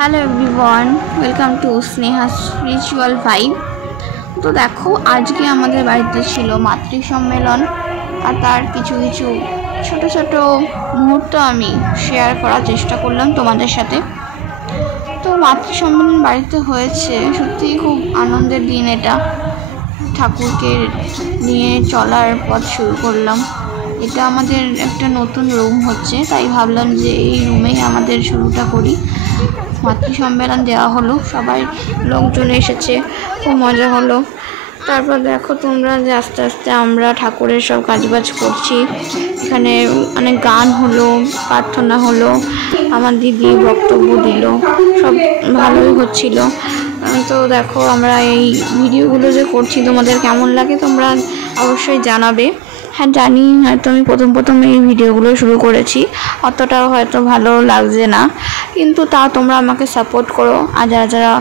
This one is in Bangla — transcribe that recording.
Hello everyone, welcome to Sneha spiritual vibe. তো দেখো, আজকে আমাদের বাড়িতে ছিল মাতৃ সম্মেলন, আর তার কিছু কিছু ছোট ছোট মুহূর্ত আমি শেয়ার করার চেষ্টা করলাম তোমাদের সাথে। তো মাতৃ সম্মেলন বাড়িতে হয়েছে, সত্যিই খুব আনন্দের দিন এটা। ঠাকুরকে নিয়ে চলার পথ শুরু করলাম। এটা আমাদের একটা নতুন রুম হচ্ছে, তাই ভাবলাম যে এই রুমেই আমাদের শুরুটা করি। মাতৃ সম্মেলন দেওয়া হলো, সবাই লোকজন এসেছে, খুব মজা হলো। তারপর দেখো তোমরা যে আস্তে আস্তে আমরা ঠাকুরের সব কাজবাজ করছি। এখানে অনেক গান হলো, প্রার্থনা হলো, আমার দিদি বক্তব্য দিল, সব ভালোই হচ্ছিল। তো দেখো, আমরা এই ভিডিওগুলো যে করছি তোমাদের কেমন লাগে তোমরা অবশ্যই জানাবে। হ্যাঁ জানি, হয়তো আমি প্রথম এই ভিডিওগুলো শুরু করেছি, অতটাও হয়তো ভালো লাগছে না, কিন্তু তা তোমরা আমাকে সাপোর্ট করো। আর যারা